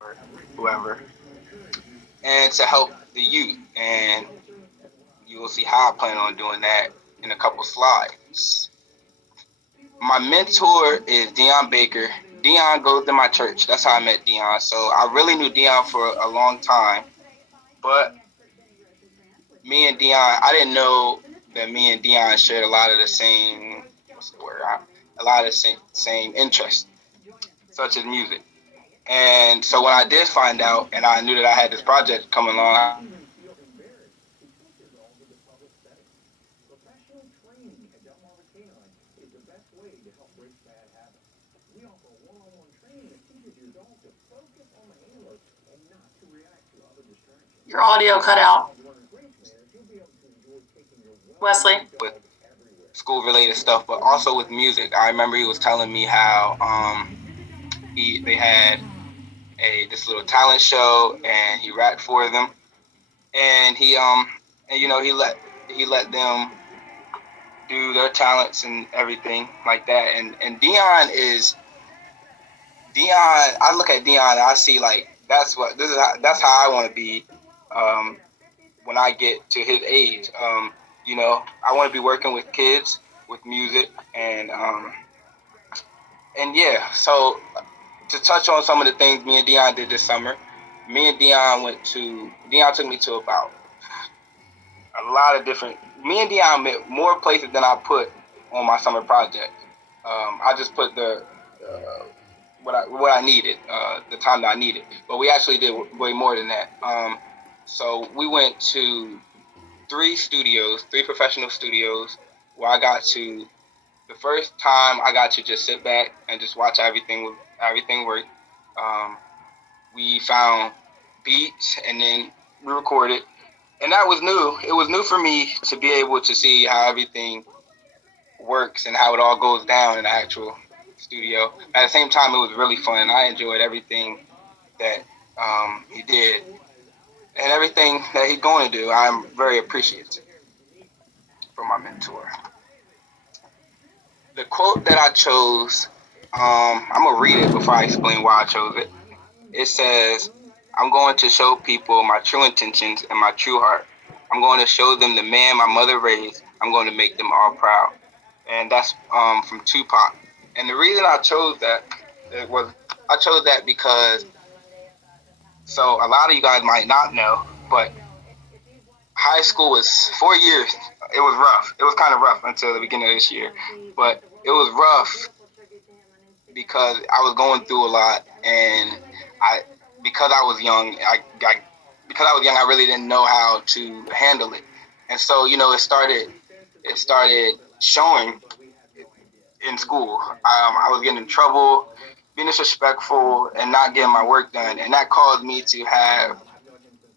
or whoever, and to help the youth. And you will see how I plan on doing that in a couple slides. My mentor is Dion Baker. Dion goes to my church. That's how I met Dion. So I really knew Dion for a long time. But me and Dion, I didn't know that me and Dion shared a lot of the same, what's the word? A lot of the same interests, such as music. And so when I did find out, and I knew that I had this project coming along, I was like, man, this is great. Your audio cut out. Wesley? With school related stuff, but also with music. I remember he was telling me how they had this little talent show, and he rapped for them, and he let them do their talents and everything like that. And Dion. I look at Dion and I see like that's how I want to be um, when I get to his age. I want to be working with kids with music and yeah. So to touch on some of the things me and Dion did this summer, me and Dion took me to about a lot of different. Me and Dion met more places than I put on my summer project. I just put the what I needed, the time that I needed, but we actually did way more than that. So we went to three professional studios, where I got to the first time I got to just sit back and just watch everything work. Um, we found beats and then we recorded, and that was new. It was new for me to be able to see how everything works and how it all goes down in the actual studio. At the same time, it was really fun. I enjoyed everything that he did and everything that he's going to do. I'm very appreciative for my mentor. The quote that I chose, I'm going to read it before I explain why I chose it. It says, I'm going to show people my true intentions and my true heart. I'm going to show them the man my mother raised. I'm going to make them all proud. And that's from Tupac. And the reason I chose that because so a lot of you guys might not know, but high school was 4 years. It was rough. It was kind of rough until the beginning of this year, but it was rough because I was going through a lot, and I because I was young, I really didn't know how to handle it, and so it started showing in school. I was getting in trouble, being disrespectful, and not getting my work done, and that caused me to have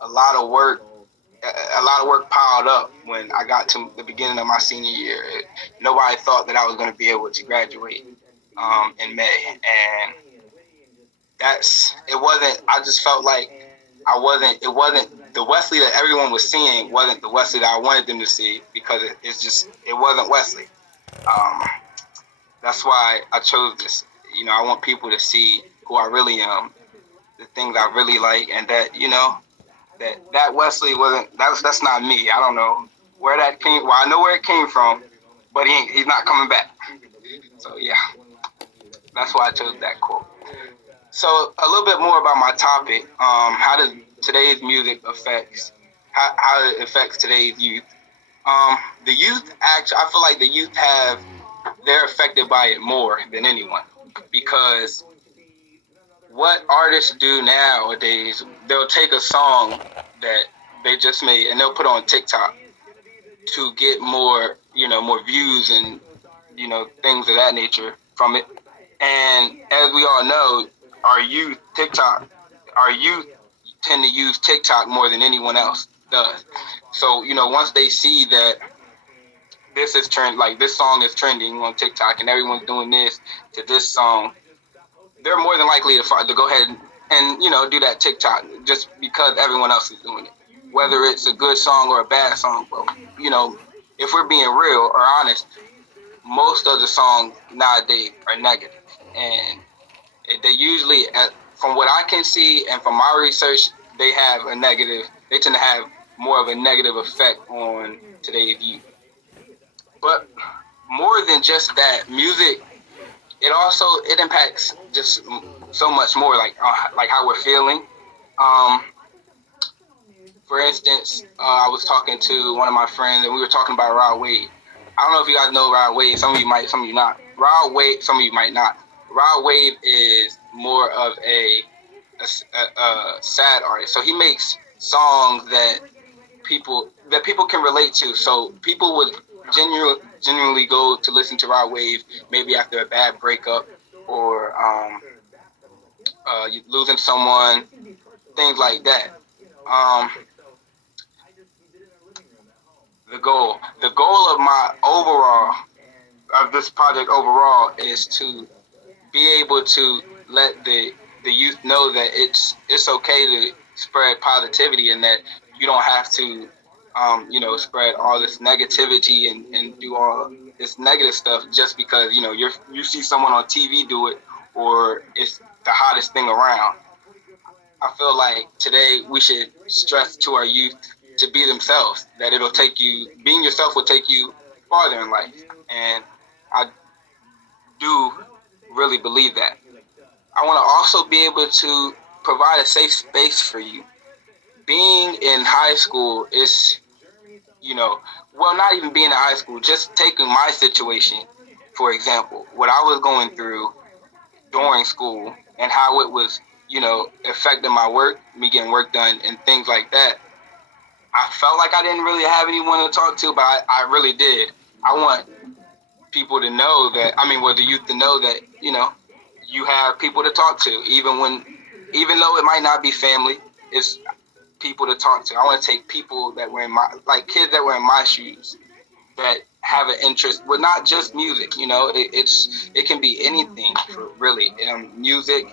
a lot of work, a lot of work piled up when I got to the beginning of my senior year. Nobody thought that I was going to be able to graduate in May, and that's it. Wasn't I just felt like I wasn't. It wasn't the Wesley that everyone was seeing. Wasn't the Wesley that I wanted them to see because it wasn't Wesley. Um, That's why I chose this. I want people to see who I really am, the things I really like, and that Wesley wasn't. That's not me. I don't know where that came. Well, I know where it came from, but he's not coming back. So yeah, that's why I chose that quote. So a little bit more about my topic. How does today's music how it affects today's youth? The youth actually, I feel like the youth they're affected by it more than anyone because what artists do nowadays, they'll take a song that they just made and they'll put on TikTok to get more views and things of that nature from it. And as we all know, our youth TikTok, our youth tend to use TikTok more than anyone else does. So once they see that this song is trending on TikTok and everyone's doing this to this song, they're more than likely to go ahead and do that TikTok just because everyone else is doing it. Whether it's a good song or a bad song, but if we're being real or honest, most of the songs nowadays are negative, and they usually from what I can see and from my research, they have a negative. They tend to have more of a negative effect on today's youth. But more than just that, music it impacts just so much more, like how we're feeling. Um, for instance, I was talking to one of my friends, and we were talking about Rod Wave. I don't know if you guys know Rod Wave. Some of you might, some of you not. Rod Wave, some of you might not. Rod Wave is more of a sad artist. So he makes songs that people can relate to. So people would genuinely go to listen to Rod Wave maybe after a bad breakup or losing someone, things like that. Um, the goal of my overall of this project overall is to be able to let the youth know that it's okay to spread positivity and that you don't have to spread all this negativity and do all this negative stuff just because you see someone on TV do it or it's the hottest thing around. I feel like today we should stress to our youth to be themselves, that being yourself will take you farther in life. And I do really believe that. I want to also be able to provide a safe space for you. Being in high school is, well, not even being in high school, just taking my situation, for example, what I was going through during school and how it was, affecting my work, me getting work done and things like that. I felt like I didn't really have anyone to talk to, but I really did. I want people to know that, the youth to know that, you have people to talk to, even though it might not be family, it's people to talk to. I want to take people that were kids that were in my shoes that have an interest with not just music, it can be anything really, music,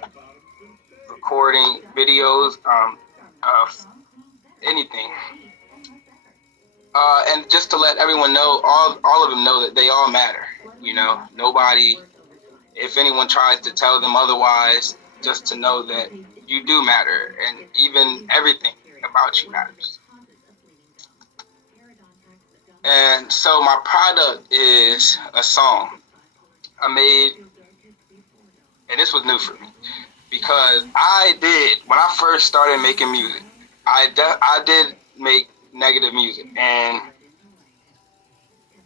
recording, videos, uh, anything. And just to let everyone know, all of them know that they all matter. Nobody, if anyone tries to tell them otherwise, just to know that you do matter, and even everything about you matters. And so my product is a song I made, and this was new for me because when I first started making music, I did make negative music, and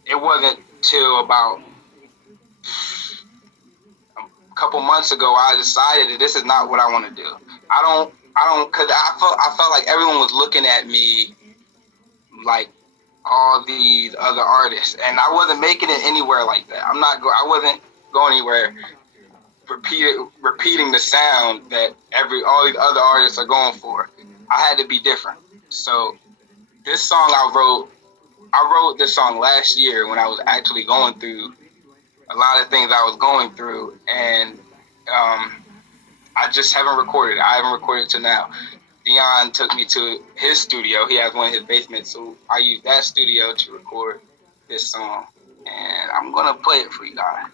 it wasn't till about a couple months ago I decided that this is not what I want to do. Because I felt like everyone was looking at me like all these other artists, and I wasn't making it anywhere like that. I wasn't going anywhere repeating the sound that all these other artists are going for. I had to be different. So this song I wrote this song last year when I was actually going through a lot of things I was going through, and I just haven't recorded it. I haven't recorded it till now. Dion took me to his studio. He has one in his basement, so I used that studio to record this song, and I'm gonna play it for you guys.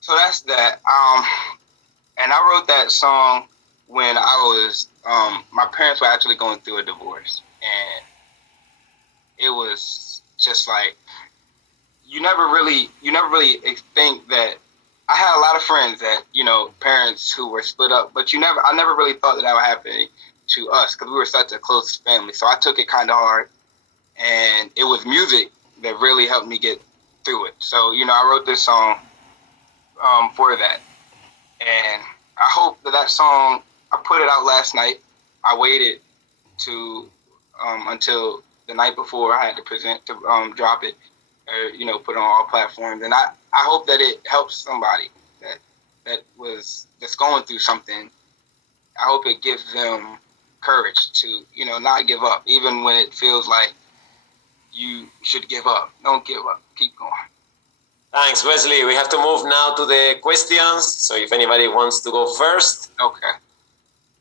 So that's that. And I wrote that song when I was my parents were actually going through a divorce, and it was just like you never really think that. I had a lot of friends that parents who were split up, but I never really thought that would happen to us because we were such a close family. So I took it kind of hard, and it was music that really helped me get through it. So I wrote this song for that, and I hope that song. I put it out last night. I waited to until the night before I had to present to drop it, or put it on all platforms. And I hope that it helps somebody that's going through something. I hope it gives them courage to not give up, even when it feels like you should give up. Don't give up. Keep going. Thanks, Wesley. We have to move now to the questions. So if anybody wants to go first. Okay.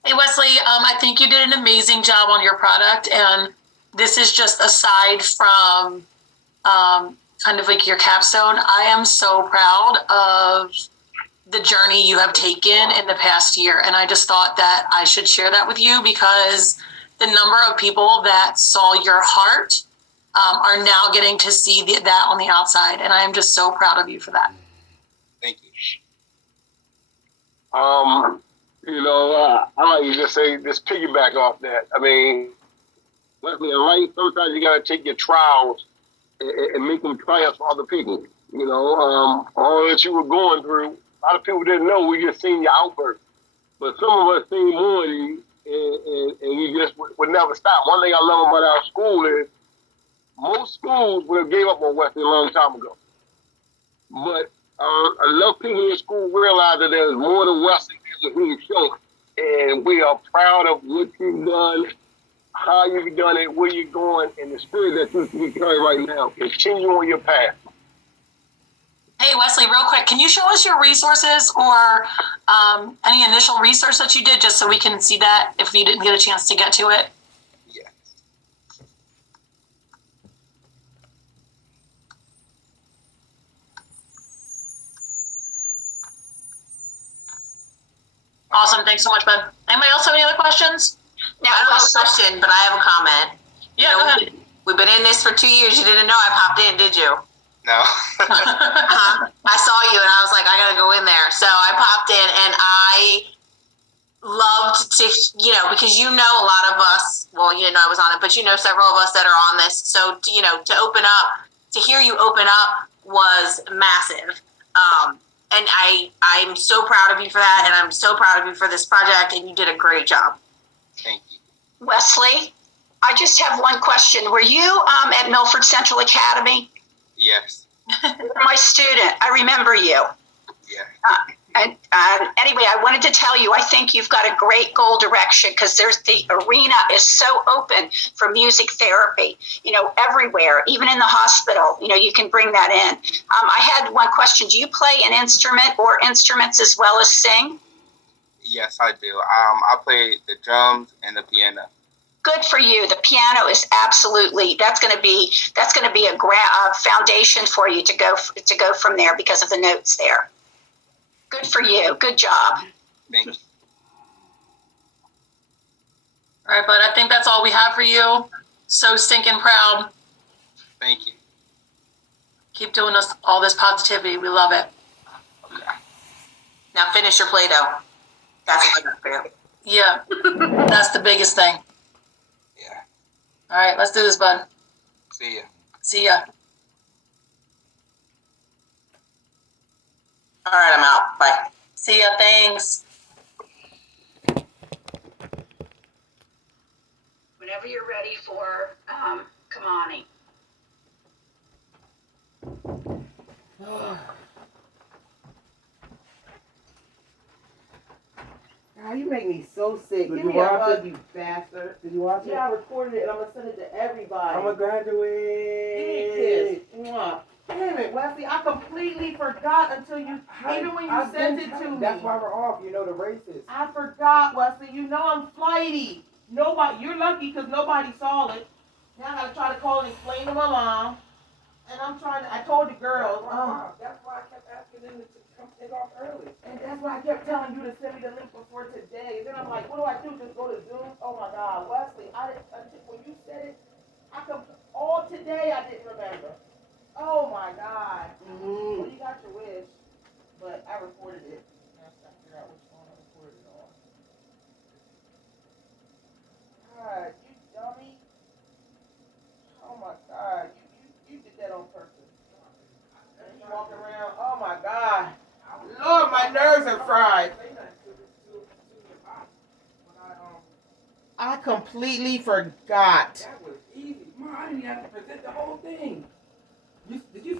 Hey, Wesley, I think you did an amazing job on your product. And this is just aside from kind of like your capstone. I am so proud of the journey you have taken in the past year. And I just thought that I should share that with you because the number of people that saw your heart are now getting to see that on the outside. And I am just so proud of you for that. Thank you. I like to just say, just piggyback off that. I mean, right? Sometimes you got to take your trials and make them triumphs for other people. All that you were going through, a lot of people didn't know. We just seen your outburst. But some of us seen more than you, and you just would never stop. One thing I love about our school is most schools would have gave up on Wesley a long time ago. But enough people in school realize that there's more to Wesley than he's showing. And we are proud of what you've done, how you've done it, where you're going, and the spirit that you carry right now. Continue on your path. Hey, Wesley, real quick, can you show us your resources or any initial research that you did just so we can see that if you didn't get a chance to get to it? Yeah. Awesome. Thanks so much, bud. Anybody else have any other questions? Now, I don't have a question, but I have a comment. Yeah, go ahead. We've been in this for 2 years. You didn't know I popped in, did you? No. I saw you and I was like, I gotta go in there. So I popped in and I loved to, because a lot of us, well, I was on it, but several of us that are on this. So, to open up, to hear you open up was massive. And I'm so proud of you for that. And I'm so proud of you for this project. And you did a great job. Thank you. Wesley, I just have one question. Were you at Milford Central Academy? Yes. You're my student. I remember you. Yeah. Anyway, I wanted to tell you, I think you've got a great goal direction because the arena is so open for music therapy, everywhere, even in the hospital, you can bring that in. I had one question. Do you play an instrument or instruments as well as sing? Yes, I do. I play the drums and the piano. Good for you. The piano is absolutely, that's going to be a foundation for you to go from there because of the notes there. Good for you. Good job. Thank you. All right, bud. I think that's all we have for you. So stinking proud. Thank you. Keep doing all this positivity. We love it. Okay. Now finish your Play-Doh. That's what I got for you. Yeah. That's the biggest thing. Yeah. All right, let's do this, bud. See ya. See ya. All right, I'm out. Bye. See ya. Thanks. Whenever you're ready for Kamani. God, you make me so sick. Did Give you me a watch hug, it? you bastard. Did you watch it? Yeah, I recorded it and I'm gonna send it to everybody. I'm gonna Give me a graduate. kiss. Mwah. Damn it, Wesley, I completely forgot until you, even when you sent it to me. That's why we're off. You know the races. I forgot, Wesley. You know I'm flighty. You're lucky because nobody saw it. Now I gotta try to call and explain to my mom. And I'm trying to, I told the girls, That's why I kept asking them to come take off early. and that's why I kept telling you to send me the link before today. And then I'm like, what do I do? Just go to Zoom? Oh my God, Wesley, I didn't, when you said it, all today I didn't remember. Oh my God. Well, you got your wish, but I recorded it. Now I got to figure out which phone I recorded it on. God, you dummy. Oh my God, you did that on purpose. And you walk around, oh my God. Lord, my nerves are fried. I completely forgot. That was easy. Mom, I didn't even have to present the whole thing. Did you